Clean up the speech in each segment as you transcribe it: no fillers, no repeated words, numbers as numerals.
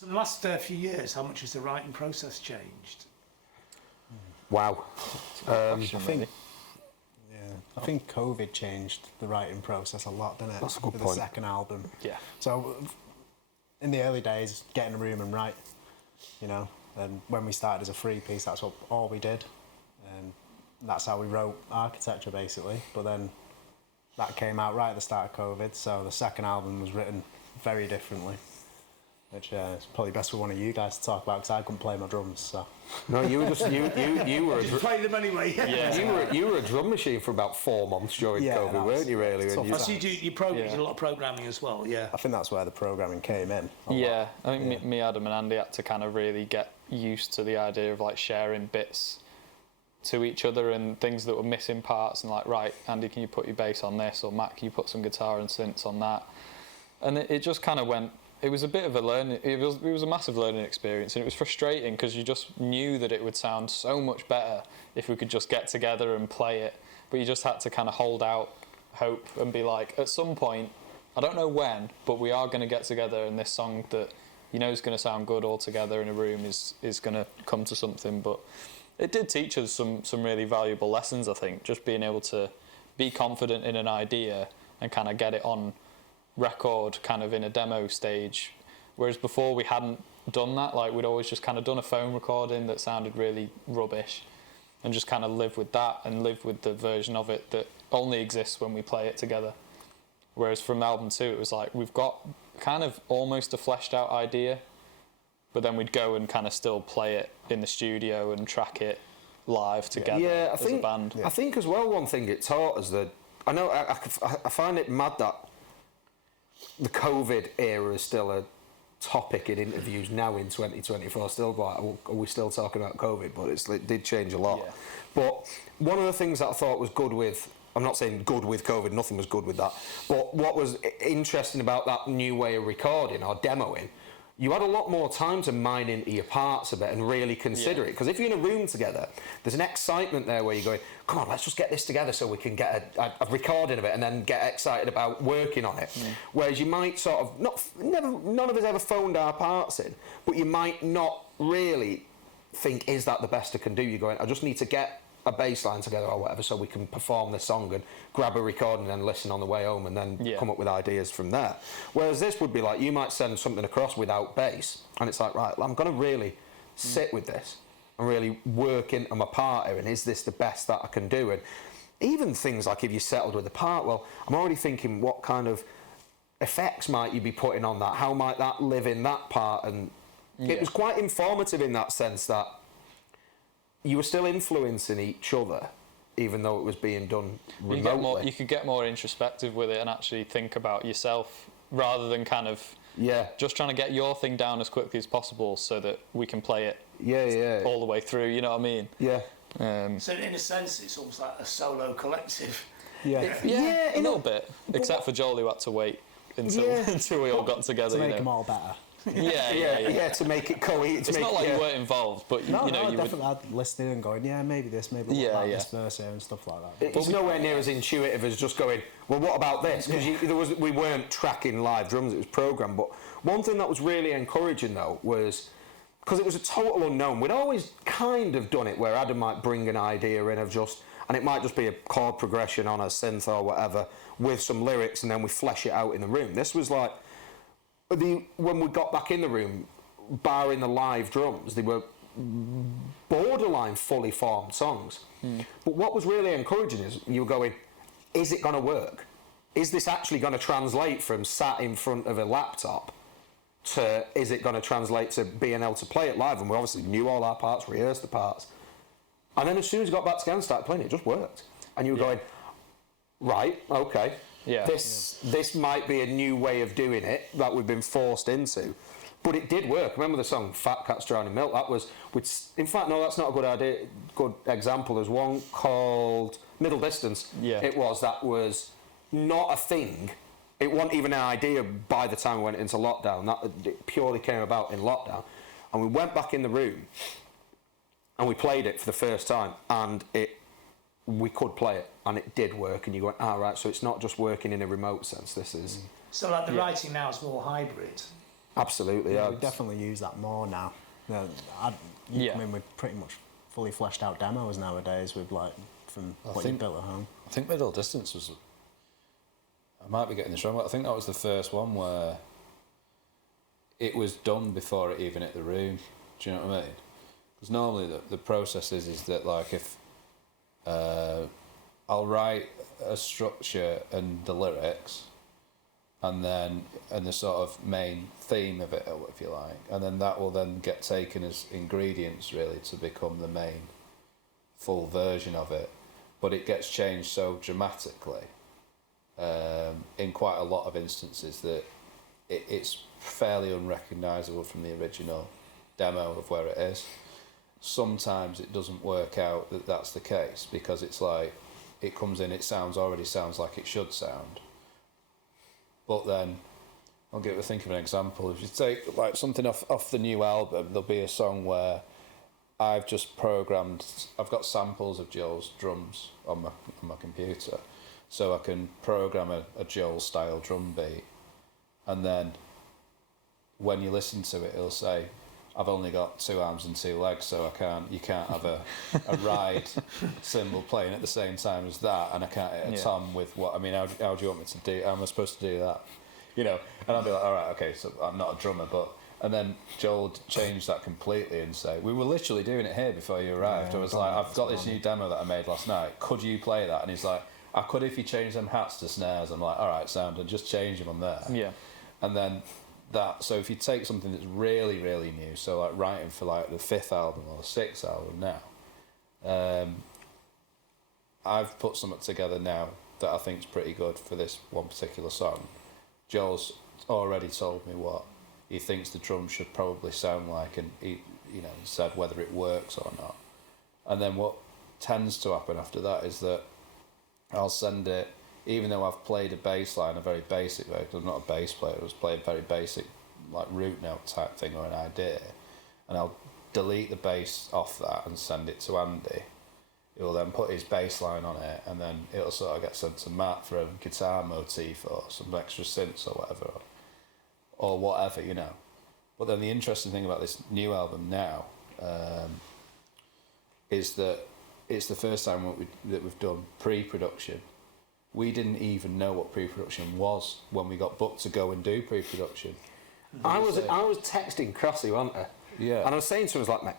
So in the last few years, how much has the writing process changed? Wow. I think COVID changed the writing process a lot, didn't it? That's a good With point. the second album. Yeah. So in the early days, get in a room and write, you know. And when we started as a three-piece, that's all we did. And that's how we wrote Architecture, basically. But then that came out right at the start of COVID, so the second album was written very differently, which is probably best for one of you guys to talk about, because I couldn't play my drums, so... No, you were just you were Just play them anyway. you were a drum machine for about 4 months during COVID, weren't you? Really? I see you do a lot of programming as well. Yeah. I think that's where the programming came in. I think me, Adam, and Andy had to kind of really get used to the idea of like sharing bits to each other and things that were missing parts, and like, right, Andy, can you put your bass on this, or Matt, can you put some guitar and synths on that? And it just kind of went. It was a bit of a learning. It was a massive learning experience, and it was frustrating because you just knew that it would sound so much better if we could just get together and play it. But you just had to kind of hold out hope and be like, at some point, I don't know when, but we are going to get together, and this song that you know is going to sound good all together in a room is going to come to something. But it did teach us some really valuable lessons, I think, just being able to be confident in an idea and kind of get it on record kind of in a demo stage, whereas before we hadn't done that. Like, we'd always just kind of done a phone recording that sounded really rubbish and just kind of live with that and live with the version of it that only exists when we play it together. Whereas from album 2 it was like we've got kind of almost a fleshed out idea, but then we'd go and kind of still play it in the studio and track it live together as a band. I think as well, one thing it taught us that I find it mad that the COVID era is still a topic in interviews now in 2024. Still, like, are we still talking about COVID? But it did change a lot. Yeah. But one of the things that I thought was good with, I'm not saying good with COVID, nothing was good with that, but what was interesting about that new way of recording or demoing, you had a lot more time to mine into your parts a bit and really consider it. Because if you're in a room together, there's an excitement there where you're going, come on, let's just get this together so we can get a recording of it and then get excited about working on it. Whereas you might sort of, none of us ever phoned our parts in, but you might not really think, is that the best I can do? You're going, I just need to get a bass line together or whatever so we can perform this song and grab a recording and then listen on the way home and then come up with ideas from there. Whereas this would be like, you might send something across without bass and it's like, right, I'm going to really sit with this and really work into my part here, and is this the best that I can do? And even things like if you settled with the part, well, I'm already thinking what kind of effects might you be putting on that? How might that live in that part? And it was quite informative in that sense that you were still influencing each other, even though it was being done remotely. You could get more introspective with it and actually think about yourself rather than kind of just trying to get your thing down as quickly as possible so that we can play it all the way through, you know what I mean? Yeah. So in a sense, it's almost like a solo collective. Yeah, a little bit. Except for Joel, who had to wait until we all got together. To make them all better. To make it cohesive. It's not like you weren't involved, but you definitely I'd listening and going, maybe this, maybe this verse here and stuff like that. It's nowhere near as intuitive as just going, well, what about this? Because we weren't tracking live drums, it was programmed. But one thing that was really encouraging, though, was, because it was a total unknown, we'd always kind of done it where Adam might bring an idea in of just, and it might just be a chord progression on a synth or whatever, with some lyrics, and then we flesh it out in the room. This was like, when we got back in the room, barring the live drums, they were borderline fully formed songs. But what was really encouraging is you were going, is it going to work? Is this actually going to translate from sat in front of a laptop to, is it going to translate to being able to play it live? And we obviously knew all our parts, rehearsed the parts. And then as soon as we got back together and started playing, it just worked. And you were going, right, okay. This might be a new way of doing it that we've been forced into, but it did work. Remember the song "Fat Cats Drowning Milk"? That was, in fact, no, that's not a good idea. Good example. There's one called "Middle Distance." That was not a thing. It wasn't even an idea by the time we went into lockdown. It purely came about in lockdown, and we went back in the room and we played it for the first time, and we could play it, and it did work, and you went, right, so it's not just working in a remote sense, this is... So like the writing now is more hybrid. Absolutely, yeah. We definitely use that more now. You Yeah. come in with pretty much fully fleshed out demos nowadays with like from what you built at home. I think Middle Distance was. I might be getting this wrong, but I think that was the first one where it was done before it even hit the room. Do you know what I mean? Because normally the process is that like if I'll write a structure and the lyrics, and the sort of main theme of it, if you like, and then that will then get taken as ingredients really to become the main full version of it, but it gets changed so dramatically in quite a lot of instances that it's fairly unrecognisable from the original demo of where it is. Sometimes it doesn't work out that that's the case because it's like it comes in, it already sounds like it should sound. But then I'll think of an example. If you take like something off the new album, there'll be a song where I've just programmed. I've got samples of Joel's drums on my computer, so I can program a Joel style drum beat, and then when you listen to it, it'll say, "I've only got 2 arms and 2 legs, so you can't have a ride cymbal playing at the same time as that, and I can't hit a tom with what. I mean, how do you want me to do? How am I supposed to do that? You know?" And I'll be like, "All right, okay, so I'm not a drummer, but." And then Joel changed that completely and say, "We were literally doing it here before you arrived." I was like, "I've got this new demo that I made last night. Could you play that?" And he's like, "I could if you change them hats to snares." I'm like, "All right, sound, and just change them on there." Yeah. And then so if you take something that's really, really new, so like writing for like the 5th album or the 6th album now, I've put something together now that I think is pretty good for this one particular song. Joel's already told me what he thinks the drums should probably sound like, and he said whether it works or not. And then what tends to happen after that is that I'll send it, even though I've played a bass line, a very basic way, because I'm not a bass player, I was playing a very basic like root note type thing or an idea, and I'll delete the bass off that and send it to Andy. He'll then put his bass line on it, and then it'll sort of get sent to Matt for a guitar motif or some extra synths or whatever, you know. But then the interesting thing about this new album now is that it's the first time that we've done pre-production. We didn't even know what pre-production was when we got booked to go and do pre-production. I was texting Crossy, wasn't I? Yeah. And I was saying to him, I was like, mate,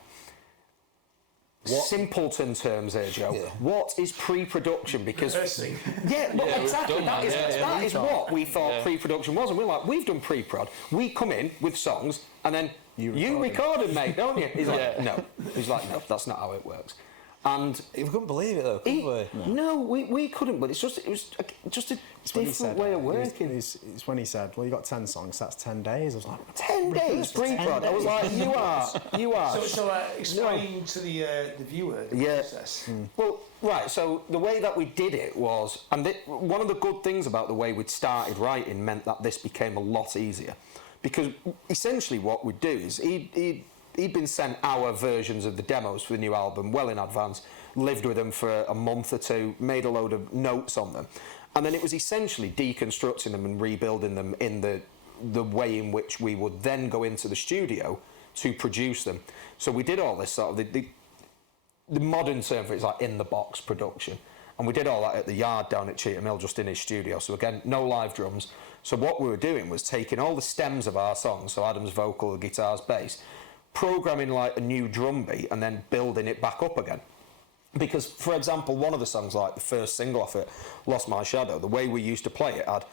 simpleton terms here, Joe. Yeah. What is pre-production? Because Rehearsing. exactly. That is what we thought Yeah. pre-production was, and we're like, we've done pre-prod. We come in with songs, and then you record them, mate, don't you? He's like, no. He's like, no, that's not how it works. And We couldn't believe it though, could we? no, we couldn't. But it was just a different way of working. It's when he said, "Well, you got 10 songs. That's 10 days." I was like, 10 days pre-prod. I was like, you are. So explain to the viewer the process. Well, right, so the way that we did it was, and one of the good things about the way we'd started writing meant that this became a lot easier. Because essentially what we'd do is he'd been sent our versions of the demos for the new album well in advance, lived with them for a month or two, made a load of notes on them. And then it was essentially deconstructing them and rebuilding them in the way in which we would then go into the studio to produce them. So we did all this sort of, the modern term for it is like in-the-box production. And we did all that at the yard down at Cheetham Hill, just in his studio. So again, no live drums. So what we were doing was taking all the stems of our songs, so Adam's vocal, guitars, bass, programming like a new drum beat and then building it back up again. Because, for example, one of the songs, like the first single off it, Lost My Shadow, the way we used to play it had,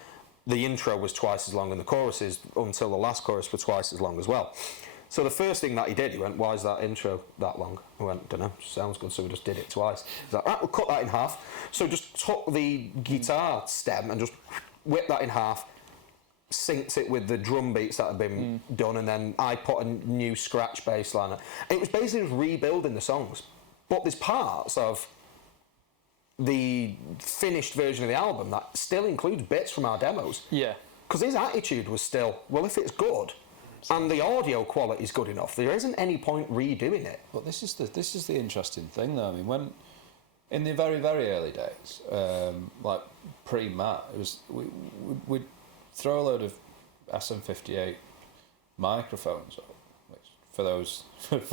the intro was twice as long and the choruses until the last chorus were twice as long as well. So the first thing that he did, he went, "Why is that intro that long?" I went, "Dunno, sounds good," so we just did it twice. He's like, "Right, we'll cut that in half." So just took the guitar stem and just whipped that in half, synced it with the drum beats that had been done, and then I put a new scratch bass line. It was basically just rebuilding the songs. But there's parts of the finished version of the album that still includes bits from our demos. Yeah. Because his attitude was still, well, if it's good and the audio quality is good enough, there isn't any point redoing it. But this is the interesting thing though. I mean, when in the very, very early days, like pre-Matt, it was we'd throw a load of SM58 microphones up, which for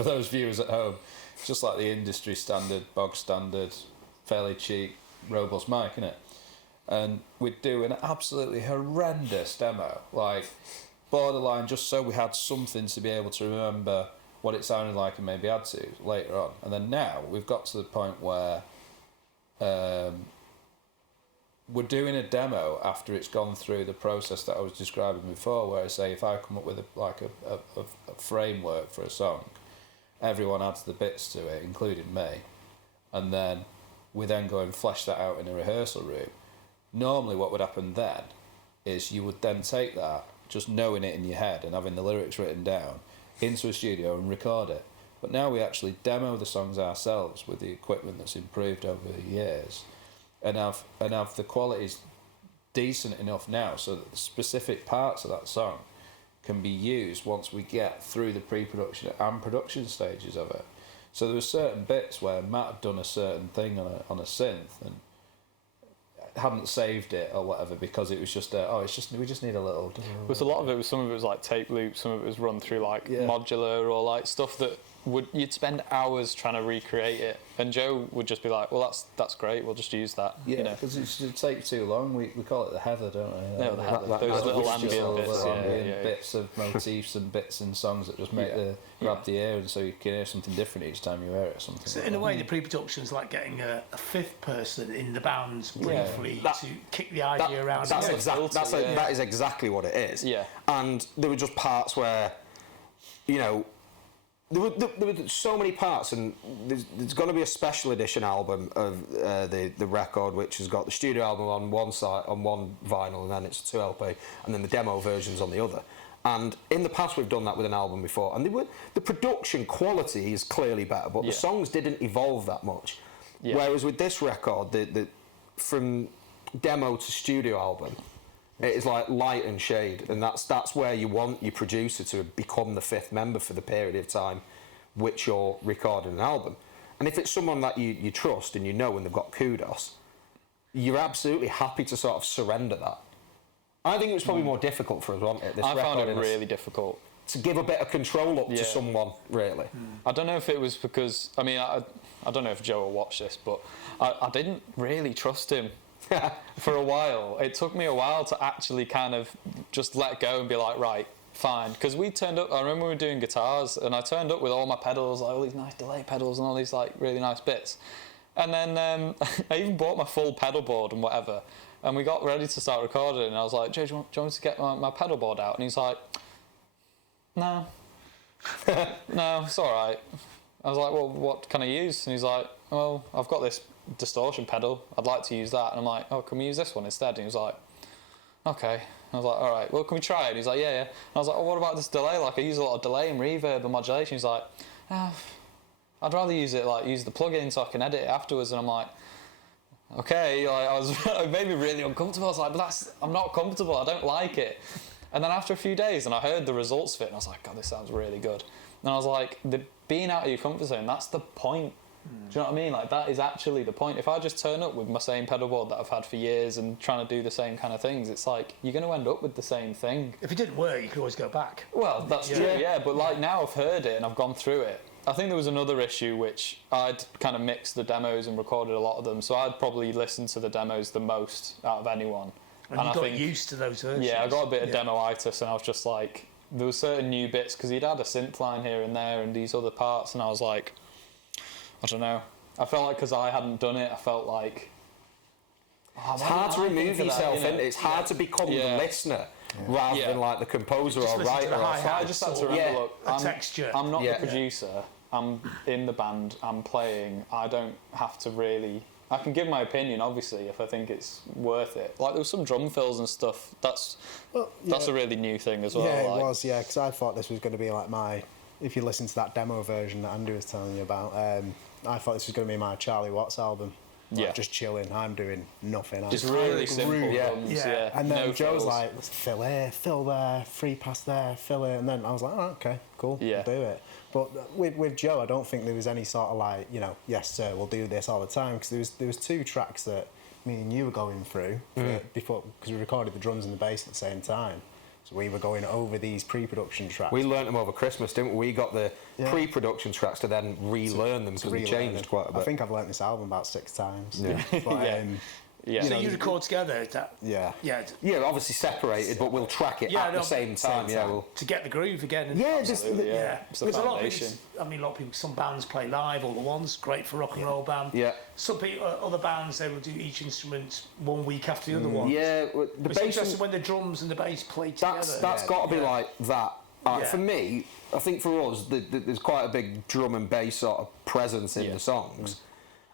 those viewers at home, just like the industry standard, bog standard, fairly cheap, robust mic, isn't it? And we'd do an absolutely horrendous demo, like borderline, just so we had something to be able to remember what it sounded like and maybe add to later on. And then now we've got to the point where we're doing a demo after it's gone through the process that I was describing before, where I say if I come up with a framework for a song, everyone adds the bits to it, including me, and then we then go and flesh that out in a rehearsal room. Normally what would happen then is you would then take that, just knowing it in your head and having the lyrics written down, into a studio and record it. But now we actually demo the songs ourselves with the equipment that's improved over the years, and have the quality's decent enough now so that the specific parts of that song can be used once we get through the pre-production and production stages of it. So there were certain bits where Matt had done a certain thing on a synth and hadn't saved it or whatever because it was just we just need a little. But a lot of it was, some of it was like tape loops, some of it was run through like modular or like stuff that you'd spend hours trying to recreate it, and Joe would just be like, well, that's great, we'll just use that. Yeah, because it takes too long. We call it the heather, don't we? No, the heather. Those little ambient bits, bits of motifs and bits in songs that just make grab the ear, and so you can hear something different each time you hear it. Something. So like in a way, the pre-production's like getting a fifth person in the band briefly That- to kick the idea around. That is exactly what it is. Yeah. And there were just parts where, you know, there were so many parts, and there's going to be a special edition album of the record, which has got the studio album on one side, on one vinyl, and then it's a 2 LP, and then the demo versions on the other. And in the past, we've done that with an album before, and the production quality is clearly better, but the songs didn't evolve that much. Yeah. Whereas with this record, the from demo to studio album, it is like light and shade, and that's where you want your producer to become the fifth member for the period of time which you're recording an album. And if it's someone that you trust and you know and they've got kudos, you're absolutely happy to sort of surrender that. I think it was probably more difficult for us, wasn't it? I found it really difficult. To give a bit of control up to someone, really. I don't know if it was because, I mean, I don't know if Joe will watch this, but I didn't really trust him. For a while. It took me a while to actually kind of just let go and be like, right, fine. Because we turned up, I remember we were doing guitars, and I turned up with all my pedals, like all these nice delay pedals and all these like really nice bits. And then I even bought my full pedal board and whatever, and we got ready to start recording, and I was like, Joe, do you want me to get my pedal board out? And he's like, no. No, it's all right. I was like, well, what can I use? And he's like, well, I've got this distortion pedal, I'd like to use that. And I'm like, oh, can we use this one instead? And he was like, okay. I was like, all right, well, can we try it? And he's like, yeah. And I was like, oh, what about this delay? Like, I use a lot of delay and reverb and modulation. He's like, I'd rather use the plugin so I can edit it afterwards. And I'm like, okay. Like, it made me really uncomfortable. I was like, but I'm not comfortable, I don't like it. And then after a few days, and I heard the results of it, and I was like, God, this sounds really good. And I was like, being out of your comfort zone, that's the point. Do you know what I mean? Like, that is actually the point. If I just turn up with my same pedal board that I've had for years and trying to do the same kind of things, it's like, you're going to end up with the same thing. If it didn't work, you could always go back. Well, that's true, yeah. But like, now I've heard it and I've gone through it. I think there was another issue which I'd kind of mixed the demos and recorded a lot of them, so I'd probably listened to the demos the most out of anyone. And you got used to those versions. Yeah, I got a bit of demo-itis, and I was just like, there were certain new bits, because he'd had a synth line here and there and these other parts, and I was like, I don't know. I felt like because I hadn't done it, I felt like... it's hard to remove yourself, isn't it? It's hard to become the listener rather than like the composer or writer. I just had to remember, look, I'm not the producer, I'm in the band, I'm playing, I don't have to really... I can give my opinion, obviously, if I think it's worth it. Like, there was some drum fills and stuff. That's a really new thing as well. Yeah, it was, because I thought this was going to be like my... If you listen to that demo version that Andy was telling you about, I thought this was going to be my Charlie Watts album. Like, just chilling, I'm doing nothing. Just really simple drums, And then no Joe's fills. like, let's fill here, fill there, free pass there, fill it. And then I was like, oh, okay, cool, we'll do it. But with Joe, I don't think there was any sort of like, yes, sir, we'll do this all the time. Because there was 2 tracks that me and you were going through before, because we recorded the drums and the bass at the same time. So we were going over these pre-production tracks. We learnt them over Christmas, didn't we? We got the pre-production tracks to then relearn them because they changed quite a bit. I think I've learnt this album about 6 times. Yeah. But, So you record together? Is that, yeah. Yeah, obviously separated, but we'll track it at the same time. Yeah, we'll to get the groove again. Yeah, It's the There's a lot of foundation. people, a lot of people, some bands play live all at once, great for rock and roll band. Yeah. Some people, other bands, they will do each instrument one week after the other one. Yeah, the It's bass. interesting when the drums and the bass play together. That's got to be like that. Yeah. For me, I think for us, there's quite a big drum and bass sort of presence in the songs.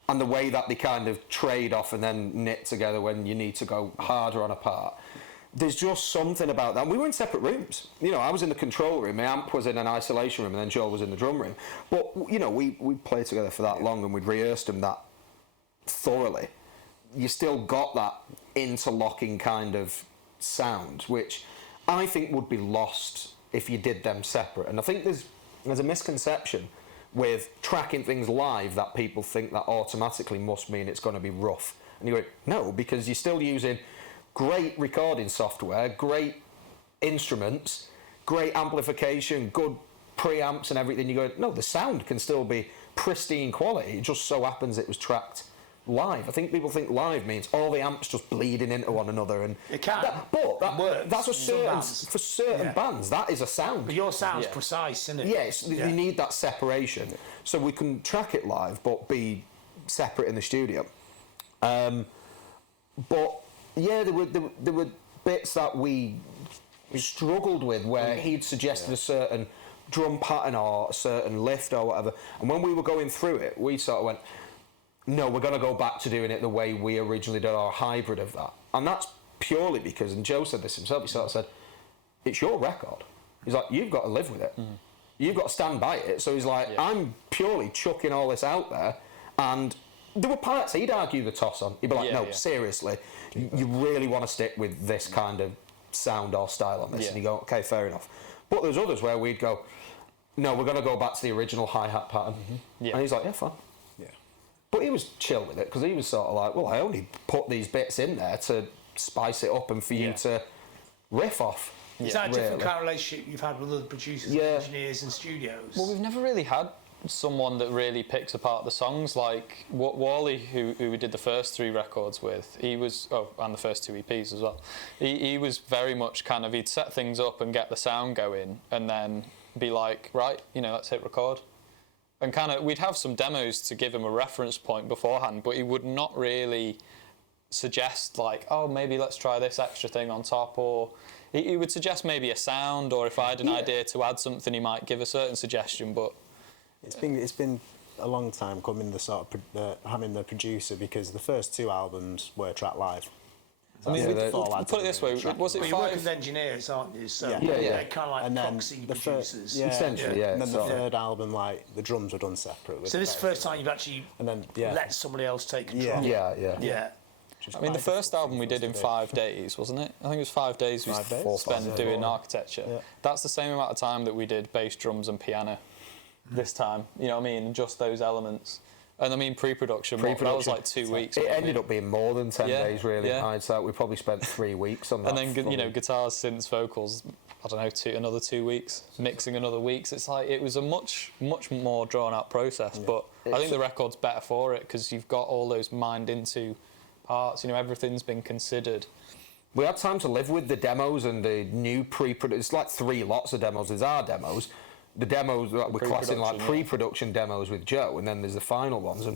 And the way that they kind of trade off and then knit together when you need to go harder on a part. There's just something about that. And we were in separate rooms. I was in the control room, my amp was in an isolation room, and then Joel was in the drum room. But, we played together for that long and we'd rehearsed them that thoroughly. You still got that interlocking kind of sound, which I think would be lost if you did them separate. And I think there's a misconception with tracking things live that people think that automatically must mean it's going to be rough. And you go, no, because you're still using great recording software, great instruments, great amplification, good preamps and everything. You go, no, the sound can still be pristine quality. It just so happens it was tracked live. I think people think live means all the amps just bleeding into one another, and it can. That works. That's for certain bands. That is a sound. But your sound's precise, isn't it? Yes, you need that separation, so we can track it live, but be separate in the studio. But yeah, there were bits that we struggled with where he'd suggested a certain drum pattern or a certain lift or whatever, and when we were going through it, we sort of went, no, we're going to go back to doing it the way we originally did, our hybrid of that. And that's purely because, and Joe said this himself, he sort of said, it's your record. He's like, you've got to live with it. You've got to stand by it. So he's like, I'm purely chucking all this out there. And there were parts he'd argue the toss on. He'd be like, seriously, you really want to stick with this kind of sound or style on this? And you go, okay, fair enough. But there's others where we'd go, no, we're going to go back to the original hi-hat pattern. And he's like, yeah, fine. But he was chill with it because he was sort of like, well, I only put these bits in there to spice it up and for you to riff off. Is that a different kind of relationship you've had with other producers and engineers and studios? Well, we've never really had someone that really picks apart the songs. Like Wally, who we did the first 3 records with, he was, and the first 2 EPs as well, he was very much kind of, he'd set things up and get the sound going and then be like, right, let's hit record. And kind of, we'd have some demos to give him a reference point beforehand, but he would not really suggest like, oh, maybe let's try this extra thing on top, or he would suggest maybe a sound, or if I had an idea to add something, he might give a certain suggestion. But it's been a long time coming, the sort of having the producer, because the first 2 albums were tracked live. I mean, put it this way, was it you work with engineers, aren't you? So yeah. kind of like proxy producers. Essentially, And then the third album, like, the drums were done separate. So this is the first time you've actually let somebody else take control. Yeah. I mean, the first album we did in 5 days, wasn't it? I think it was 5 days we spent doing architecture. Yeah. That's the same amount of time that we did bass, drums and piano this time. You know what I mean? And just those elements. And I mean, pre-production, that was like 2 weeks. It ended up being more than 10 days, really. In hindsight, we probably spent 3 weeks on that. And then, guitars, synths, vocals, I don't know, another 2 weeks, mixing another week. So it's like, it was a much more drawn-out process. But I think the record's better for it because you've got all those mined into parts. Everything's been considered. We had time to live with the demos and the new pre-production. It's like 3 lots of demos. There's our demos. The demos that we're classing like pre-production demos with Joe, and then there's the final ones. And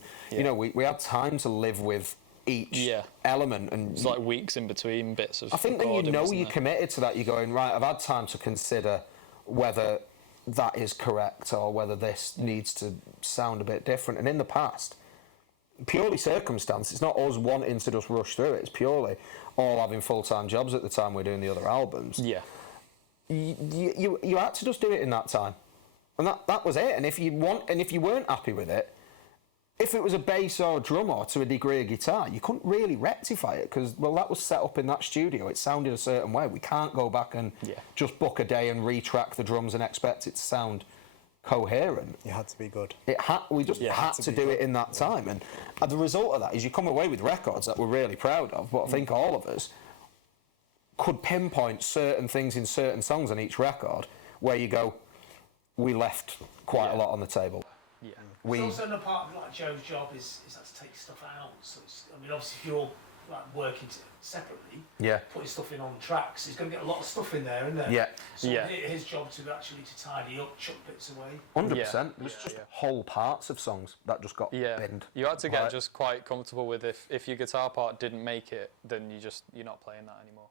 we had time to live with each element, and it's like weeks in between bits of. I think then you're committed to that. You're going, right, I've had time to consider whether that is correct or whether this needs to sound a bit different. And in the past, purely circumstance. It's not us wanting to just rush through it. It's purely all having full-time jobs at the time we're doing the other albums. Yeah. You had to just do it in that time. And that was it. And if you weren't happy with it, if it was a bass or a drum or to a degree a guitar, you couldn't really rectify it because, well, that was set up in that studio. It sounded a certain way. We can't go back and just book a day and retrack the drums and expect it to sound coherent. It had to be good. We just had to do it in that time. And the result of that is you come away with records that we're really proud of, but I think all of us, could pinpoint certain things in certain songs on each record where you go, we left quite a lot on the table. Yeah. We, It's also another part of like Joe's job is that to take stuff out. So it's, I mean, obviously if you're like working separately, yeah, putting stuff in on tracks, he's going to get a lot of stuff in there, isn't there? yeah, So Yeah. his job to actually to tidy up, chuck bits away. 100%. Yeah. There's just whole parts of songs that just got Yeah, binned. you had to get Right. just quite comfortable with if your guitar part didn't make it, then you're not playing that anymore.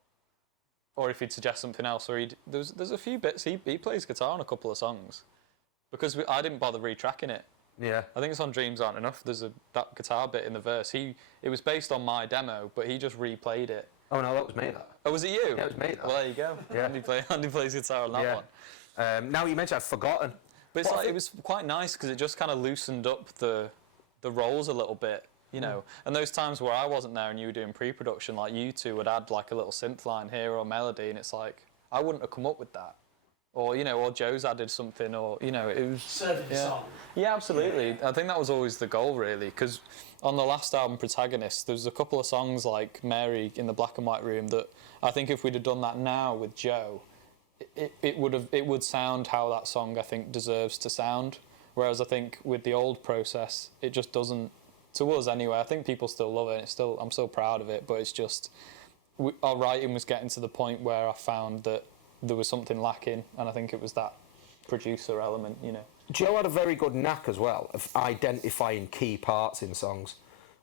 Or if he'd suggest something else, or there's a few bits he plays guitar on a couple of songs, because I didn't bother retracking it. Yeah. I think it's on Dreams Aren't Enough. There's that guitar bit in the verse. It was based on my demo, but he just replayed it. Oh no, that was me. That. Oh, was it you? Yeah, it was me. That. Well, there you go. Yeah. Andy plays guitar on that one. Now you mentioned, I've forgotten. But it's it was quite nice because it just kind of loosened up the roles a little bit, you know. And those times where I wasn't there and you were doing pre-production, like you two would add like a little synth line here or melody, and it's like I wouldn't have come up with that, or or Joe's added something, or it was Serving the song. Yeah, absolutely. I think that was always the goal, really, because on the last album, Protagonist, there was a couple of songs like Mary in the Black and White Room that I think if we'd have done that now with Joe, it would sound how that song I think deserves to sound. Whereas I think with the old process, it just doesn't. To us anyway, I think people still love it. And I'm still proud of it, but it's just our writing was getting to the point where I found that there was something lacking, and I think it was that producer element, Joe had a very good knack as well of identifying key parts in songs,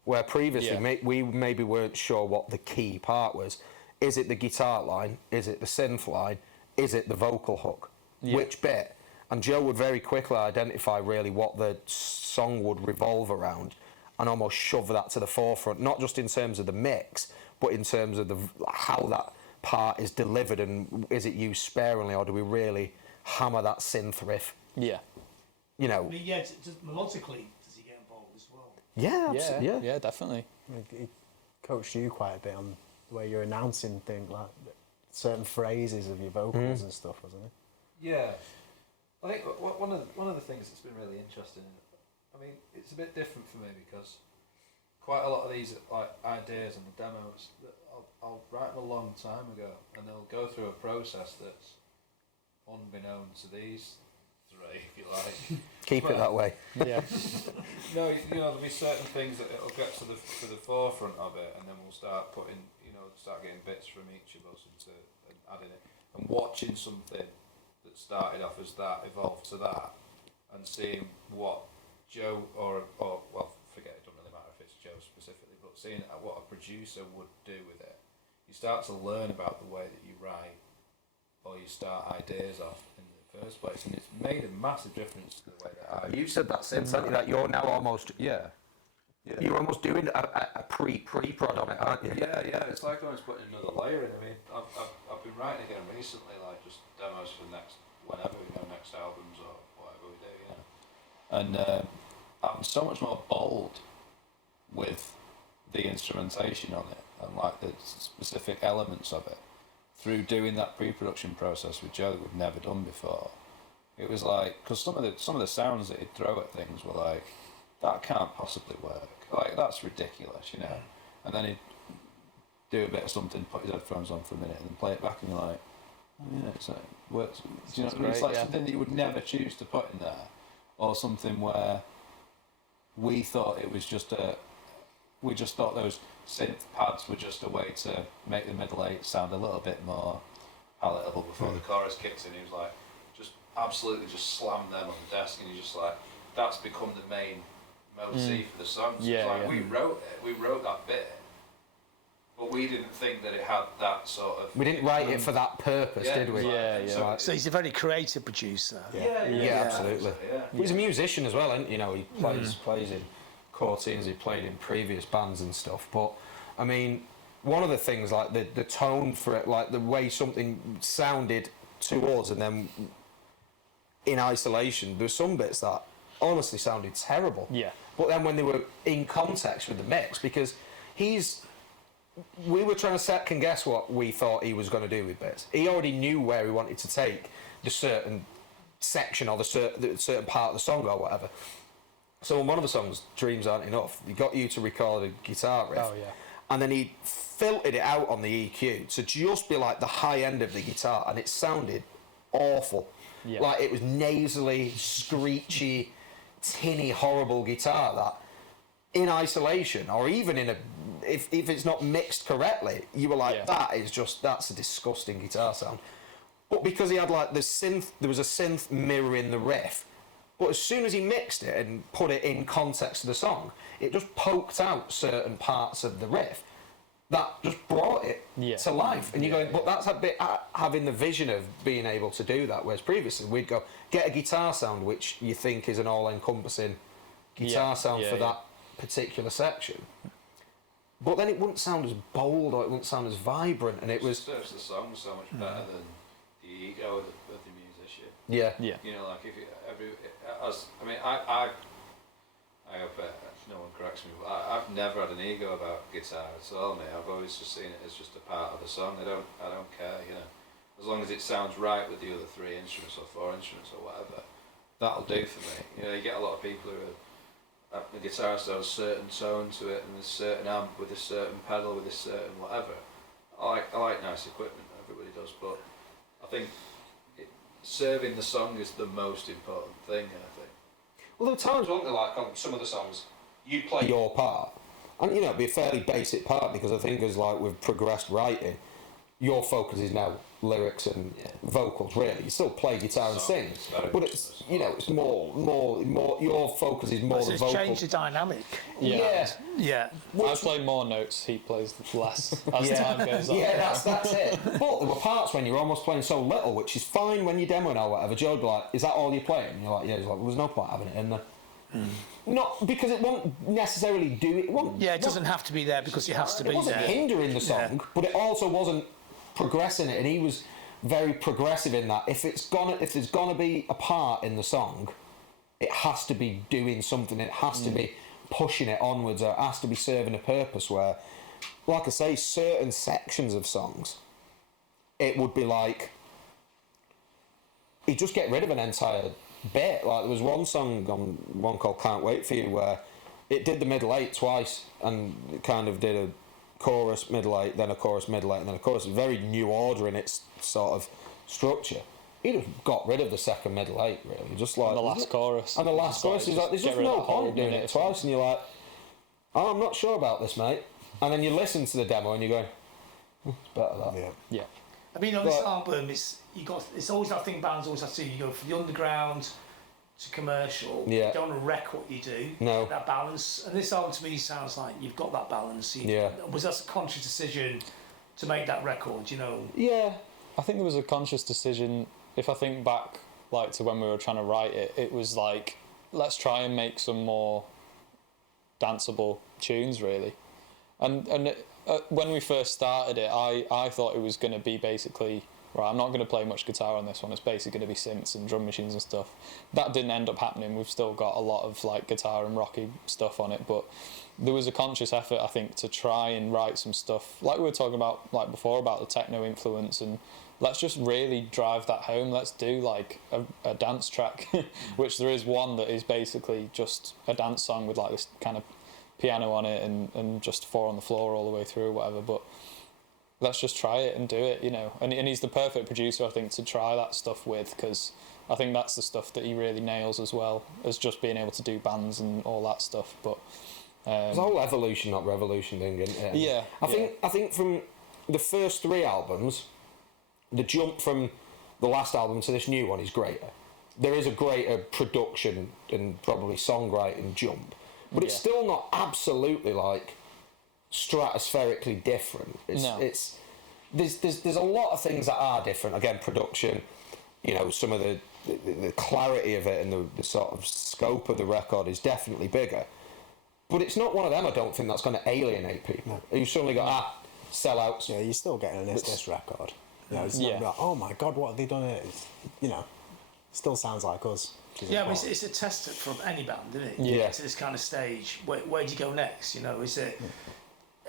where previously we maybe weren't sure what the key part was. Is it the guitar line? Is it the synth line? Is it the vocal hook? Yeah. Which bit? And Joe would very quickly identify really what the song would revolve around and almost shove that to the forefront, not just in terms of the mix, but in terms of how that part is delivered, and is it used sparingly, or do we really hammer that synth riff? Yeah. I mean, melodically, does he get involved as well? Yeah, absolutely. Yeah, definitely. He coached you quite a bit on the way you're announcing things, like certain phrases of your vocals and stuff, wasn't it? Yeah, I think one of the things that's been really interesting. I mean, it's a bit different for me because quite a lot of these like ideas and the demos that I'll write them a long time ago, and they'll go through a process that's unbeknown to these three, if you like. Keep it that way. Yeah. No, there'll be certain things that it'll get to the forefront of it, and then we'll start putting, start getting bits from each of us and adding it, and watching something that started off as that evolved to that, and seeing what Joe or well, forget it, doesn't really matter if it's Joe specifically, but seeing what a producer would do with it, you start to learn about the way that you write, or you start ideas off in the first place, and it's made a massive difference to the way that I. You said that since, haven't you, that you're now almost. Yeah. You're almost doing a pre-prod on it, aren't you? Yeah, it's like almost putting another layer in. I mean, I've been writing again recently, like just demos for next albums or whatever we do, And I'm so much more bold with the instrumentation on it and like the specific elements of it through doing that pre-production process with Joe that we've never done before. It was like, because some of the sounds that he'd throw at things were like, that can't possibly work. Like, that's ridiculous, And then he'd do a bit of something, put his headphones on for a minute, and then play it back, and you're like, oh, yeah, it's like, works. Do you know what I mean? It's like something that you would never choose to put in there, or something where we thought it was we just thought those synth pads were just a way to make the middle eight sound a little bit more palatable before the chorus kicks in. He was like, just absolutely just slam them on the desk, and you're just like, that's become the main motif for the song. So it's like, we wrote that bit, but we didn't think that it had that sort of. We didn't write it for that purpose, did we? So he's a very creative producer. Yeah, absolutely. Yeah. He's a musician as well, and he plays in core teams, he played in previous bands and stuff. But I mean, one of the things, like the tone for it, like the way something sounded to us, and then in isolation, there's some bits that honestly sounded terrible. Yeah. But then when they were in context with the mix, because we were trying to second guess what we thought he was going to do with bits. He already knew where he wanted to take the certain section or the certain part of the song or whatever. So on one of the songs, Dreams Aren't Enough, he got you to record a guitar riff. Oh, yeah. and then he filtered it out on the EQ to just be like the high end of the guitar, and it sounded awful. Yeah. Like it was nasally, screechy, tinny, horrible guitar that in isolation, or even in a if it's not mixed correctly, you were like, that's a disgusting guitar sound. But because he had like the synth, there was a synth mirroring the riff. But as soon as he mixed it and put it in context of the song, it just poked out certain parts of the riff that just brought it to life. And you're going, but that's a bit having the vision of being able to do that. Whereas previously we'd go get a guitar sound which you think is an all-encompassing guitar sound for that particular section. But then it wouldn't sound as bold or it wouldn't sound as vibrant, and it was. It serves the song so much better than the ego of the musician. Yeah. Yeah. You know, like if you, I hope no one corrects me, but I've never had an ego about guitar at all, mate. I've always just seen it as just a part of the song. I don't care, you know, as long as it sounds right with the other 3 instruments or 4 instruments or whatever, that'll do for me. You know, you get a lot of people who are. The guitarist has a certain tone to it, and a certain amp with a certain pedal with a certain whatever. I like nice equipment, everybody does, but I think serving the song is the most important thing, I think. Well, there were times, weren't there, like on some of the songs, you play your part, and you know, it'd be a fairly basic part because I think as like with progressed writing, your focus is now lyrics and vocals. Really, you still play guitar and sing, but it's it's more. Your focus is more the vocals. It's changed the dynamic. Yeah. I play more notes, he plays less as time goes on. Yeah, that's it. But there were parts when you're almost playing so little, which is fine when you're demoing or whatever. Joe would be like, "Is that all you're playing?" And you're like, "Yeah." He's like, "Well, there's no point having it in there." Not because it won't necessarily do it. It doesn't have to be there because it has to be there. It wasn't hindering the song, but it also wasn't progressing it, and he was very progressive in that. If there's gonna be a part in the song, it has to be doing something. It has to be pushing it onwards, or it has to be serving a purpose. Where, like I say, certain sections of songs, it would be like he'd just get rid of an entire bit. Like there was one song on one called "Can't Wait for You" where it did the middle 8 twice, and it kind of did a chorus, middle 8, then a chorus, middle 8, and then a chorus. Very new order in its sort of structure. He'd have got rid of the second middle 8, really. Just like... And the last chorus. And the last chorus is like, there's just no point doing it twice, and you're like, oh, I'm not sure about this, mate. And then you listen to the demo and you go, it's better that. Yeah. I mean, on this album, it's always that thing bands always have to do. You go from the underground to commercial. Yeah. You don't want to wreck what you do. No. That balance. And this album to me sounds like you've got that balance. Was that a conscious decision to make that record, you know? Yeah. I think it was a conscious decision. If I think back like to when we were trying to write it, it was like, let's try and make some more danceable tunes, really. And when we first started it, I thought it was going to be basically, right, I'm not going to play much guitar on this one. It's basically going to be synths and drum machines and stuff. That didn't end up happening. We've still got a lot of like guitar and rocky stuff on it, but there was a conscious effort, I think, to try and write some stuff like we were talking about like before about the techno influence, and let's just really drive that home. Let's do like a dance track, which there is one that is basically just a dance song with like this kind of piano on it and just 4 on the floor all the way through or whatever, but let's just try it and do it, you know. And he's the perfect producer, I think, to try that stuff with, because I think that's the stuff that he really nails as well, as just being able to do bands and all that stuff. But it's a whole evolution, not revolution thing, isn't it? Yeah. I think from the first 3 albums, the jump from the last album to this new one is greater. There is a greater production and probably songwriting jump, but it's still not absolutely like stratospherically different. There's a lot of things that are different. Again, production, you know, some of the clarity of it and the sort of scope of the record is definitely bigger. But it's not one of them, I don't think, that's going to alienate people. You suddenly got sellouts. Yeah, you're still getting an this record. You know, it's not like, oh my god, what have they done here? You know, still sounds like us. Yeah, but it's a test from any band, isn't it? Yeah. To this kind of stage, where do you go next? You know, is it?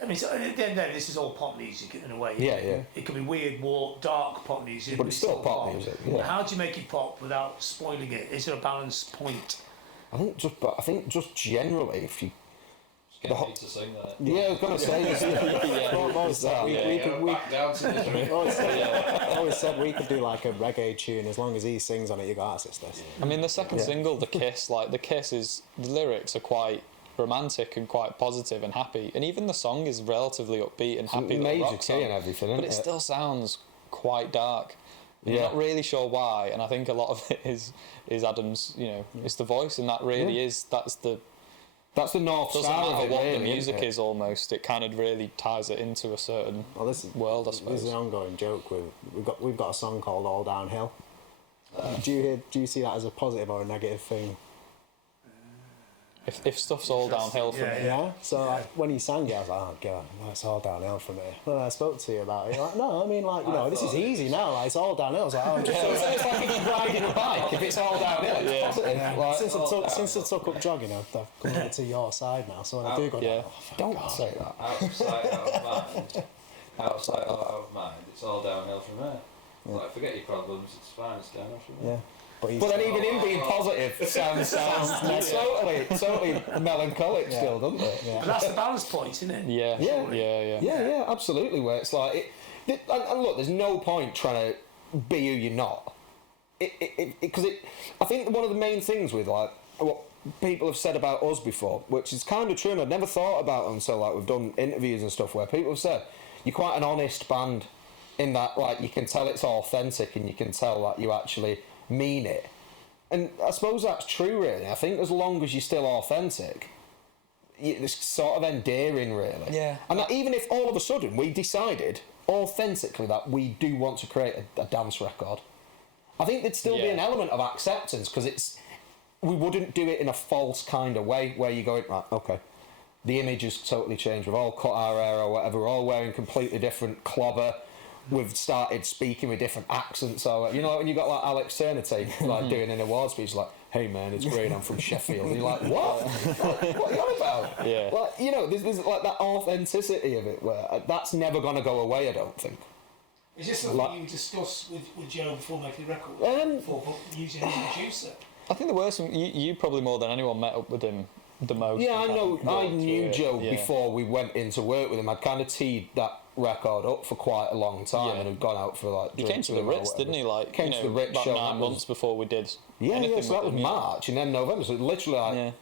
I mean, so at the end of the day, this is all pop music in a way. Yeah. It can be weird, dark pop music, But it's still pop music. Yeah. How do you make it pop without spoiling it? Is there a balance point? I think just generally, if you Get me to sing that. Yeah, I was going to say this. Back down to the drink. I always said we could do like a reggae tune as long as he sings on it. You got sisters. I mean, the second single, The Kiss, the lyrics are quite romantic and quite positive and happy, and even the song is relatively upbeat and happy. Major rock song, key and everything, but isn't it it? still sounds quite dark. I'm Yeah. not really sure why, and I think a lot of it is Adam's. It's the voice, and that really is that's the. That's the north Doesn't star matter of it, what really, the music isn't it? is. Almost, it kind of really ties it into a certain world, I This suppose. is an ongoing joke. We've got a song called All Downhill. Do you see that as a positive or a negative thing? If stuff's all downhill from Yeah, here. Yeah. So like, when he sang it, I was like, oh god, it's all downhill from here. Well, I spoke to you about it. You're like, no, I mean like this is easy now. Like it's all downhill. I was like, oh, So it's like if you're riding a bike, if it's all downhill, it's positive. yeah. Like, Since I took up jogging, I've come over to your side now. So when I do go down, don't say that. Out of sight, out of mind. Out of sight, out of mind. It's all downhill from there. Like, forget your problems. It's fine. It's downhill from there. yeah. But But then even him being positive sounds totally melancholic still, doesn't it? yeah. But that's the balance point, isn't it? Yeah, Yeah. yeah. Yeah, absolutely. Where it's like, and look, there's no point trying to be who you're not. Because I think one of the main things with like what people have said about us before, which is kind of true, and I've never thought about it until like we've done interviews and stuff where people have said you're quite an honest band in that like you can tell it's authentic and you can tell that you actually mean it. And I suppose that's true, really. I think as long as you're still authentic, it's sort of endearing, really. Yeah. And that even if all of a sudden we decided authentically that we do want to create a dance record, I think there'd still be an element of acceptance because we wouldn't do it in a false kind of way where you're going, right, okay, the image has totally changed. We've all cut our hair or whatever. We're all wearing completely different clobber. We've started speaking with different accents, or when you got like Alex Turner like doing an award speech, like, "Hey man, it's great. I'm from Sheffield." And you're like, "What? What are you on about?" Yeah. Like there's like that authenticity of it where that's never gonna go away. I don't think. Is this something you discussed with Joe before making the record? Before using his producer? I think there were some. You probably more than anyone met up with him the most. Yeah, I and know. kind of I walked knew through it. Joe Yeah. before we went into work with him. I'd kind of teed that record up for quite a long time and had gone out for like. He came to the Ritz, didn't he? Like came to the Ritz about show. 9 months before we did. Yeah, anything so that was with him, March and then November. So literally like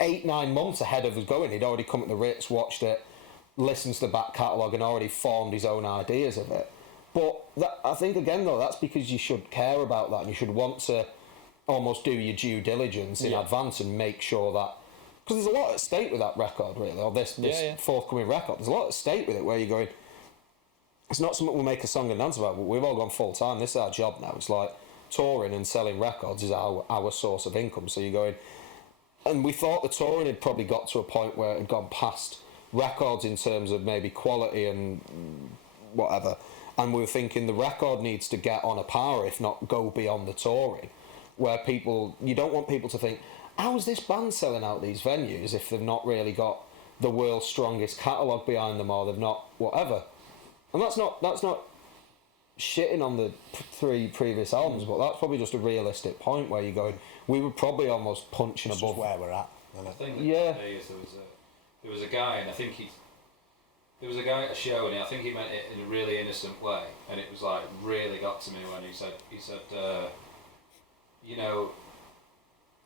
8-9 months ahead of us going, he'd already come to the Ritz, watched it, listened to the back catalogue, and already formed his own ideas of it. But I think again though, that's because you should care about that and you should want to almost do your due diligence in advance and make sure that. Because there's a lot at stake with that record, really, or this forthcoming record. There's a lot at stake with it where you're going, it's not something we'll make a song and dance about, but we've all gone full time. This is our job now. It's like touring and selling records is our source of income. So you're going, and we thought the touring had probably got to a point where it had gone past records in terms of maybe quality and whatever. And we were thinking the record needs to get on a par, if not go beyond the touring, where you don't want people to think, how is this band selling out these venues if they've not really got the world's strongest catalogue behind them or they've not whatever? And that's not shitting on the 3 previous albums, but that's probably just a realistic point where you're going, we were probably almost punching it's above just where we're at. The thing that got me is there was a guy, and I think there was a guy at a show, and I think he meant it in a really innocent way, and it was like really got to me when he said,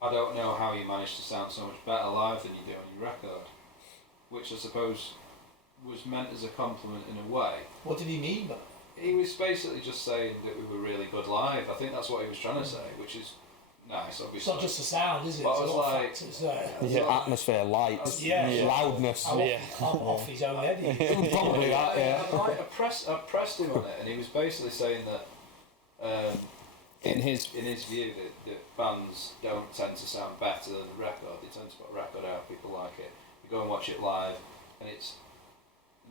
I don't know how you manage to sound so much better live than you do on your record, which I suppose was meant as a compliment in a way. What did he mean by that? He was basically just saying that we were really good live. I think that's what he was trying to say, which is nice, obviously. It's not just the sound, is it? But I It's was a lot of like- factors there. Atmosphere, lights, Yeah. loudness. I'm off his own head. Probably that, yeah. I pressed him on it, and he was basically saying that in his view that bands don't tend to sound better than a record. They tend to put a record out, people like it. You go and watch it live, and it's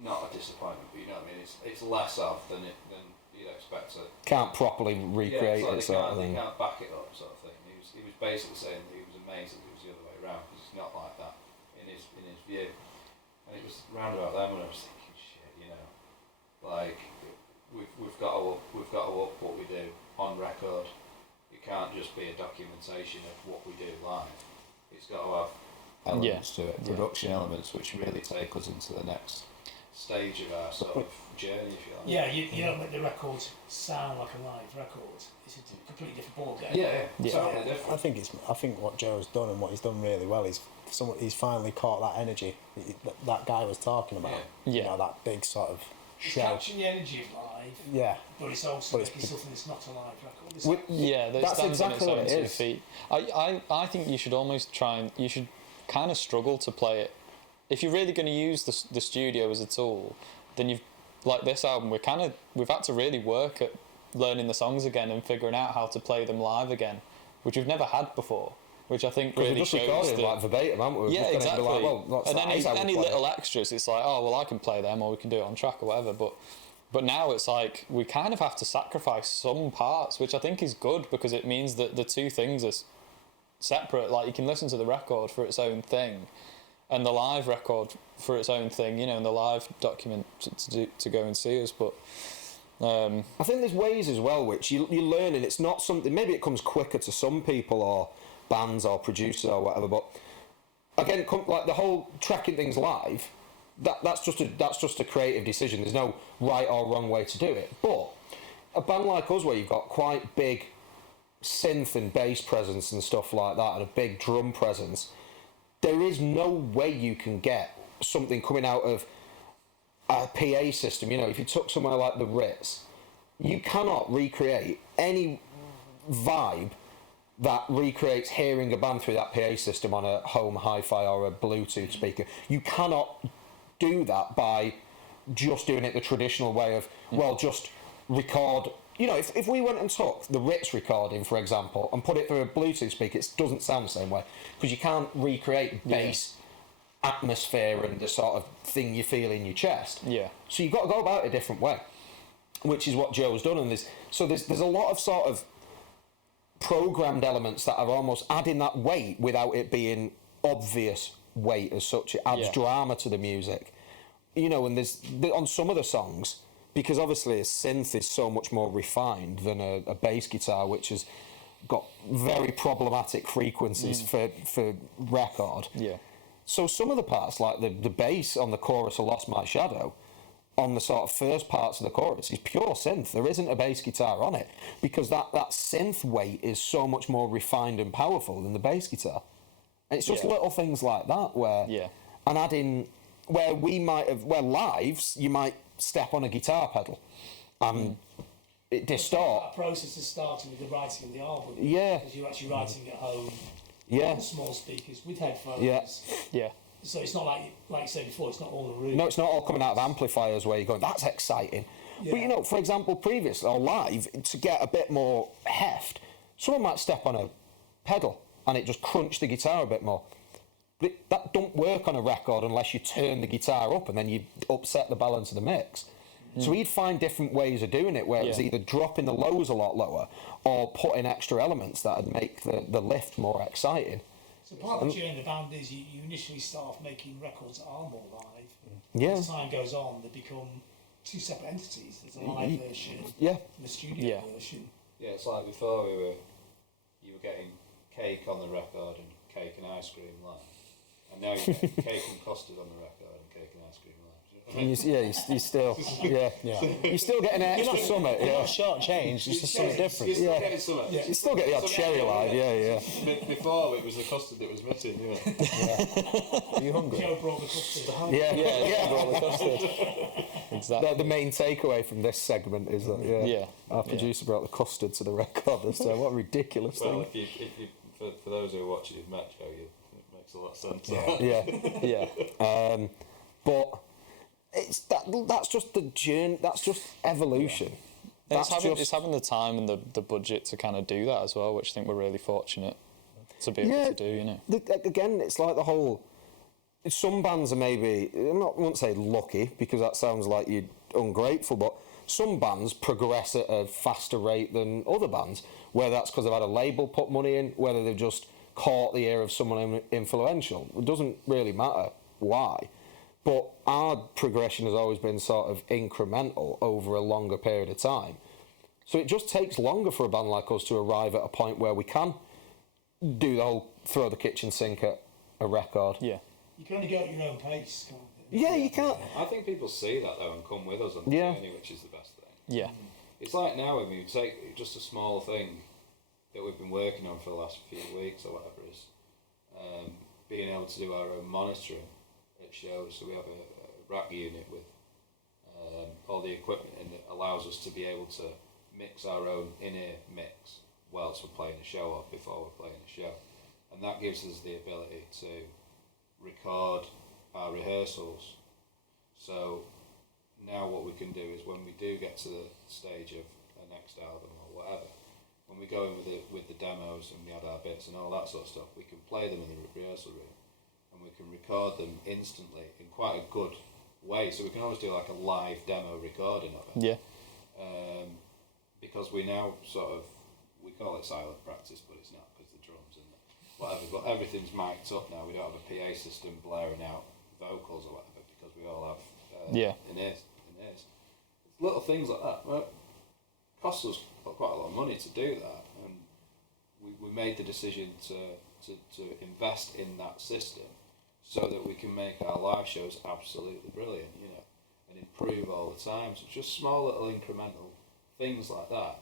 not a disappointment, but you know what I mean. It's less of than you'd expect to. Can't properly recreate it's like it, sort of thing. They can't back it up, sort of thing. He was basically saying that he was amazed that it was the other way around because it's not like that in his view. And it was round about then when I was thinking, shit, like we've got to up what we do on record. It can't just be a documentation of what we do live. It's got to have elements to it, Yeah. production elements, which really take us into the next stage of our sort of journey, if you like. Yeah, you don't make the record sound like a live record. It's a completely different ballgame. Yeah. Totally different. I think what Joe's done and what he's done really well is he's finally caught that energy that guy was talking about. Yeah. You know, that big sort of It's show. capturing the energy of live, Yeah. but it's also But it's- making something that's not a live record. It's Yeah, that That's stands on exactly its what own it 2 is. feet. I think you should almost you should kind of struggle to play it. If you're really going to use the studio as a tool, then like this album, we've had to really work at learning the songs again and figuring out how to play them live again, which we've never had before, which I think Because really we just shows recorded that. like verbatim, haven't we? We're Yeah, just gonna exactly. Be like, well, and that is how we any play little it. extras, it's like, oh well, I can play them, or we can do it on track or whatever. But now it's like we kind of have to sacrifice some parts, which I think is good because it means that the two things are separate. Like you can listen to the record for its own thing, and the live record for its own thing. You know, and the live document to go and see us. But I think there's ways as well which you learn, and it's not something. Maybe it comes quicker to some people or bands or producers or whatever. But again, like the whole tracking things live, that's just a creative decision. There's no right or wrong way to do it. But a band like us, where you've got quite big synth and bass presence and stuff like that, and a big drum presence, there is no way you can get something coming out of a PA system. You know, if you took somewhere like the Ritz, you cannot recreate any vibe that recreates hearing a band through that PA system on a home hi-fi or a Bluetooth speaker. You cannot do that by just doing it the traditional way of, well, just record. You know, if we went and took the Ritz recording, for example, and put it through a Bluetooth speaker, it doesn't sound the same way, because you can't recreate bass atmosphere and the sort of thing you feel in your chest. Yeah. So you've got to go about it a different way, which is what Joe's done. And there's a lot of sort of programmed elements that are almost adding that weight without it being obvious weight as such. It adds drama to the music, you know. And there's on some of the songs, because obviously a synth is so much more refined than a bass guitar, which has got very problematic frequencies for record. Yeah. So some of the parts, like the bass on the chorus of Lost My Shadow, on the sort of first parts of the chorus, is pure synth. There isn't a bass guitar on it, because that synth weight is so much more refined and powerful than the bass guitar. And it's just little things like that where, and adding, where lives, you might step on a guitar pedal and it distort. That process is starting with the writing of the album. Yeah. Because you're actually writing at home. Yeah. On small speakers with headphones. Yeah. Yeah. So it's not like you said before, it's not all the room. No, it's not all coming out of amplifiers where you're going, that's exciting. Yeah. But you know, for example, previously or live, to get a bit more heft, someone might step on a pedal and it just crunch the guitar a bit more. But that don't work on a record unless you turn the guitar up, and then you upset the balance of the mix. So he'd find different ways of doing it, where it was either dropping the lows a lot lower or putting extra elements that would make the lift more exciting. So part of the journey in the band is you initially start off making records that are more live. Yeah. As time goes on, they become two separate entities. There's a live version Yeah. and a studio version. Yeah, it's like before you were getting cake on the record and cake and ice cream live, and now you're getting cake and custard on the record and cake and ice cream live. You still, you're still getting an extra summit, Not short change, it's just something different. You're still getting something. You still get the odd cherry live, Before it was the custard that was missing, you know. Are you hungry? Joe brought the custard. Exactly. The main takeaway from this segment is that, our producer brought the custard to the record. So what a ridiculous Well, thing. if you for those who are watching his match, it makes a lot of sense. But that's just the journey. That's just evolution. It's having the time and the budget to kind of do that as well, which I think we're really fortunate to be able to do. You know. Again, it's like the whole. Some bands are maybe I won't say lucky, because that sounds like you're ungrateful, but some bands progress at a faster rate than other bands. Whether that's because they've had a label put money in, whether they've just caught the ear of someone influential. It doesn't really matter why. But our progression has always been sort of incremental over a longer period of time. So it just takes longer for a band like us to arrive at a point where we can do the whole throw the kitchen sink at a record. Yeah. You can only go at your own pace, can't you? Yeah, you can't. I think people see that though and come with us on the Yeah. journey, which is the best thing. Yeah. It's like now when we take just a small thing that we've been working on for the last few weeks or whatever is being able to do our own monitoring at shows. So we have a rack unit with all the equipment and it allows us to be able to mix our own in-ear mix whilst we're playing a show or before we're playing a show. And that gives us the ability to record our rehearsals. So now what we can do is when we do get to the stage of a next album or whatever, when we go in with the demos and we add our bits and all that sort of stuff, we can play them in the rehearsal room and we can record them instantly in quite a good way. So we can always do like a live demo recording of it. Yeah. Because we now we call it silent practice, but it's not because the drums and whatever, but everything's mic'd up now. We don't have a PA system blaring out vocals or whatever because we all have in-ears. It's little things like that. Well, it costs us quite a lot of money to do that, and we made the decision to invest in that system so that we can make our live shows absolutely brilliant, and improve all the time. So just small little incremental things like that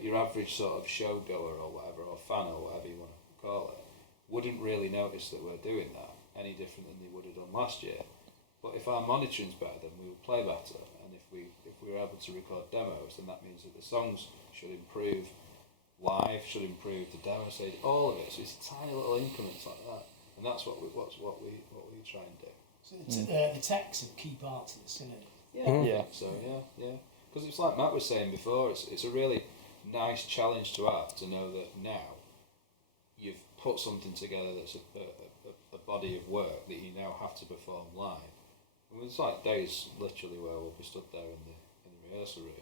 your average sort of show goer or whatever, or fan or whatever you want to call it, wouldn't really notice that we're doing that any different than they would have done last year. But if our monitoring's better, then we will play better. And if we're able to record demos, then that means that the songs should improve live, should improve the demo stage, all of it. So it's tiny little increments like that, and that's what we try and do. So the tech's a key part to this, isn't it? Yeah. So yeah. Because it's like Matt was saying before, it's a really nice challenge to have to know that now you've put something together that's a body of work that you now have to perform live. I mean, it's like days literally where we'll be stood there in the rehearsal room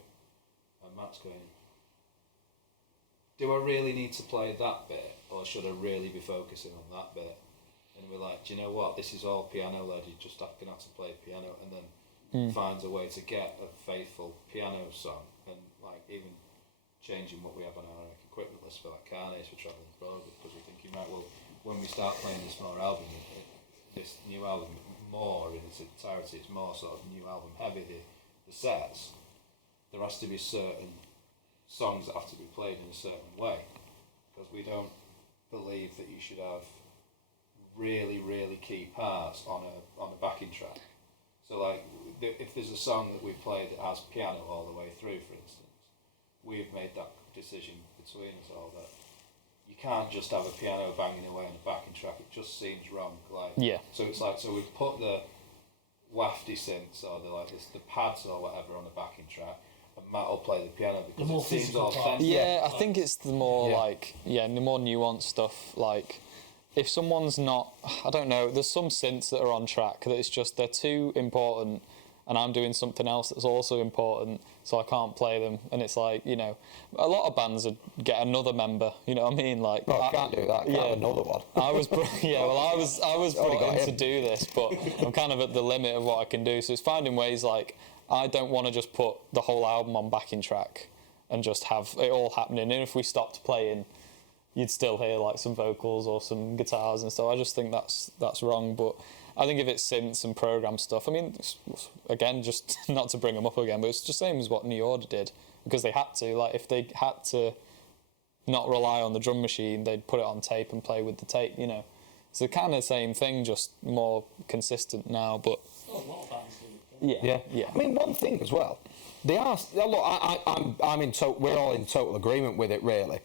and Matt's going, do I really need to play that bit or should I really be focusing on that bit? And we're like, do you know what, this is all piano led, you just have to play piano, and then finds a way to get a faithful piano song, and like even changing what we have on our equipment list for like Carnage for travelling abroad, because we're thinking, right, well, when we start playing this more album, this new album more in its entirety, it's more sort of new album heavy, the sets, there has to be certain songs that have to be played in a certain way, because we don't believe that you should have really, really key parts on a backing track. So like, if there's a song that we've played that has piano all the way through, for instance, we've made that decision between us all that you can't just have a piano banging away on a backing track. It just seems wrong. So it's like, so we've put the wafty synths or the pads or whatever on a backing track, and Matt will play the piano because it seems authentic. Yeah, I think it's the more the more nuanced stuff. Like, if someone's not, I don't know, there's some synths that are on track that it's just they're too important, and I'm doing something else that's also important, so I can't play them. And it's like, a lot of bands would get another member. You know what I mean? Like, I can't do that. I can't have another one. I was brought in to do this, but I'm kind of at the limit of what I can do. So it's finding ways. Like, I don't want to just put the whole album on backing track and just have it all happening. And if we stopped playing, you'd still hear like some vocals or some guitars and stuff. I just think that's wrong. But I think if it's synths and program stuff, I mean, again, just not to bring them up again, but it's just the same as what New Order did, because they had to. Like, if they had to not rely on the drum machine, they'd put it on tape and play with the tape. It's the kind of same thing, just more consistent now. But a lot of bands do it. Yeah. I mean, one thing as well, they are. Look, I'm in. We're all in total agreement with it, really,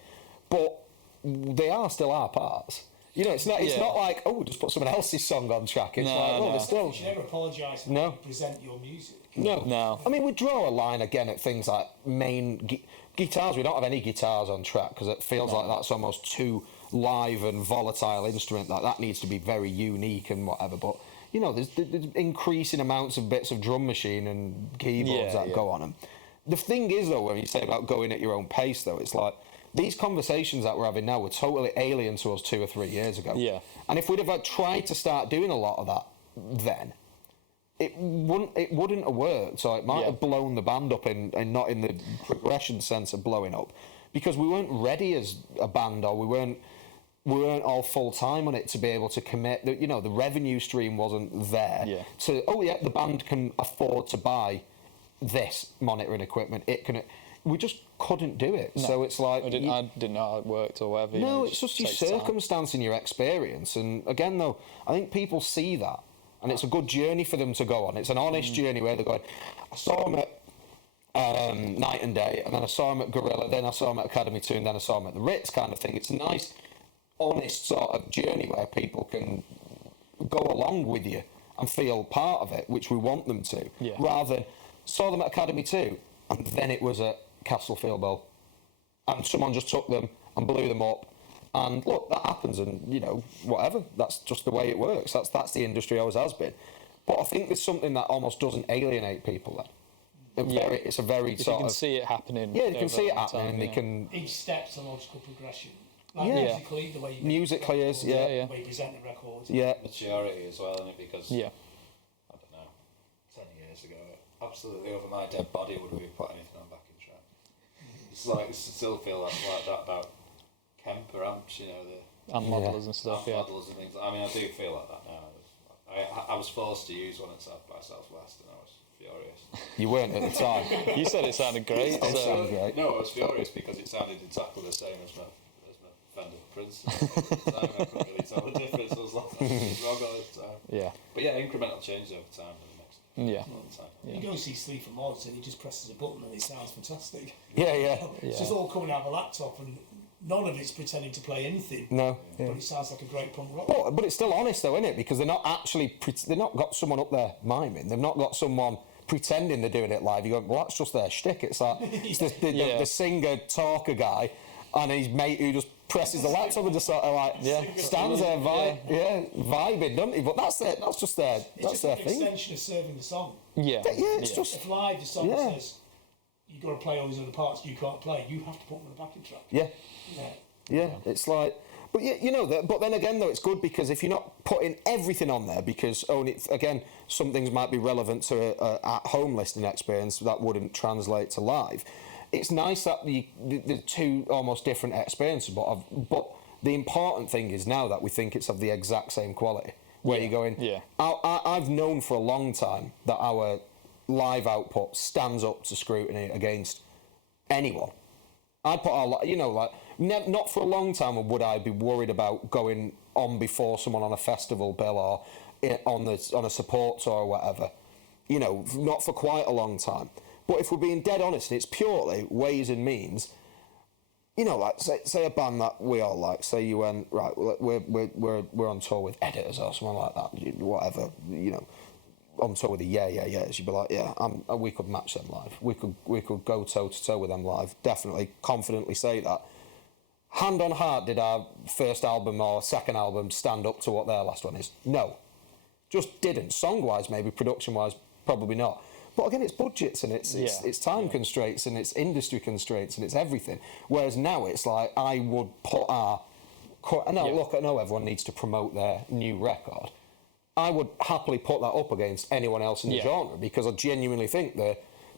but they are still our parts. It's not. It's not like, just put someone else's song on track. It's they're still. You should never apologise for how you present your music. No. I mean, we draw a line again at things like main guitars. We don't have any guitars on track because it feels like that's almost too live and volatile instrument. That needs to be very unique and whatever. But there's increasing amounts of bits of drum machine and keyboards that go on them. The thing is, though, when you say about going at your own pace, though, it's like these conversations that we're having now were totally alien to us 2 or 3 years ago. Yeah. And if we'd have tried to start doing a lot of that then, it wouldn't have worked. So it might have blown the band up and not in the progression sense of blowing up, because we weren't ready as a band, or we weren't we weren't all full time on it to be able to commit. You know, the revenue stream wasn't there. Yeah. To the band can afford to buy this monitoring equipment. It can. We just couldn't do it. So it's like I didn't know how it worked or whatever. no, you know, it's just your takes time. circumstance and your experience. And again, though, I think people see that, and it's a good journey for them to go on. It's an honest journey where they're going. I saw him at Night and Day, and then I saw him at Gorilla, then I saw him at Academy 2, and then I saw him at the Ritz, kind of thing. It's a nice, honest sort of journey where people can go along with you and feel part of it, which we want them to. Yeah. Rather than saw them at Academy 2, and then it was at Castlefield Bowl, and someone just took them and blew them up. And look, that happens, and you know, whatever. That's just the way it works. That's the industry always has been. But I think there's something that almost doesn't alienate people. Then it's a very If sort you can of see it happening. yeah, they can over see it a long happening, time, and they yeah. can Each step's a logical progression. Like Yeah. musically, the way you musically is yeah. Yeah. the way you present the records. Yeah. Maturity as well, isn't it? Because Yeah. I don't know, 10 years ago, absolutely over my dead body would we put anything on backing track. It's like, I still feel like that about Kemper amps, you know, the And modelers and stuff, yeah. models and things. I mean, I do feel like that now. I was forced to use one at South by Southwest, and I was furious. You weren't at the time. You said it sounded great. It So. sounded great. No, I was furious because it sounded exactly the same as my Fender Princeton. At the time, I couldn't really tell the difference. I was like, "It's wrong all the time." Yeah. But yeah, incremental change over time for the next Yeah. long time. You go see Sleep for Mods and he just presses a button and it sounds fantastic. Yeah. It's just all coming out of a laptop and none of it's pretending to play anything. No. But it sounds like a great punk rock. But it's still honest though, isn't it? Because they're not actually they're not got someone up there miming. They've not got someone pretending they're doing it live. You go, well, that's just their shtick. It's like it's the singer talker guy and his mate who just presses the laptop and just sort of like stands there vibing, doesn't he? But that's it. That's just their It's their just an thing. extension of serving the song. Yeah. Yeah, it's just If live the song Yeah. says you've got to play all these other parts you can't play, you have to put them on the backing track. yeah. Yeah. Yeah, it's like, but yeah, you know that. But then again, though, it's good because if you're not putting everything on there, because again, some things might be relevant to a at-home listening experience that wouldn't translate to live. It's nice that the two almost different experiences, but the important thing is now that we think it's of the exact same quality. Where you're going, Yeah. I've known for a long time that our live output stands up to scrutiny against anyone. I put not for a long time would I be worried about going on before someone on a festival bill or on a support tour or whatever. You know, not for quite a long time. But if we're being dead honest, and it's purely ways and means. You know, like say a band that we all like. Say you went right. We're on tour with Editors or someone like that. Whatever. You know. On tour with the yeahs, you'd be like, we could match them live. We could go toe to toe with them live. Definitely, confidently say that. Hand on heart, did our first album or second album stand up to what their last one is? No, just didn't. Song wise, maybe production wise, probably not. But again, it's budgets and it's time constraints and it's industry constraints and it's everything. Whereas now it's like I would put look, I know everyone needs to promote their new record. I would happily put that up against anyone else in the genre because I genuinely think the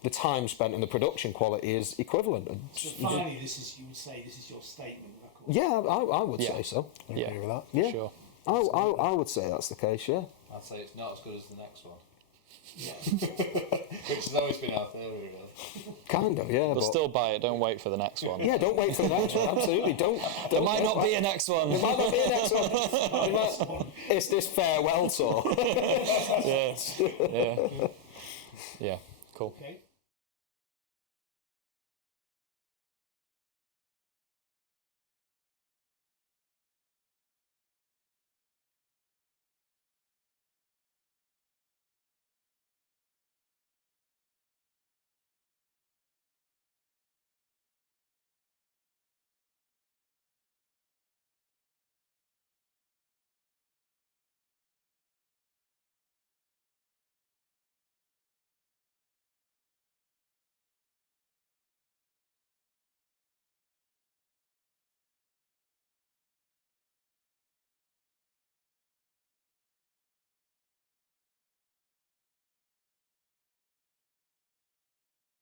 time spent and the production quality is equivalent. So finally, you would say this is your statement record. Yeah, I would say so. I agree with that. Yeah, Sure. I would say that's the case. Yeah. I'd say it's not as good as the next one. Yeah. Which has always been our theory, really. Kind of, yeah. But still buy it. Don't wait for the next one. Yeah, don't wait for the next one. Absolutely, don't. There might not be a next one. There might not be a next one. It's this farewell tour. Yeah. Cool. Okay.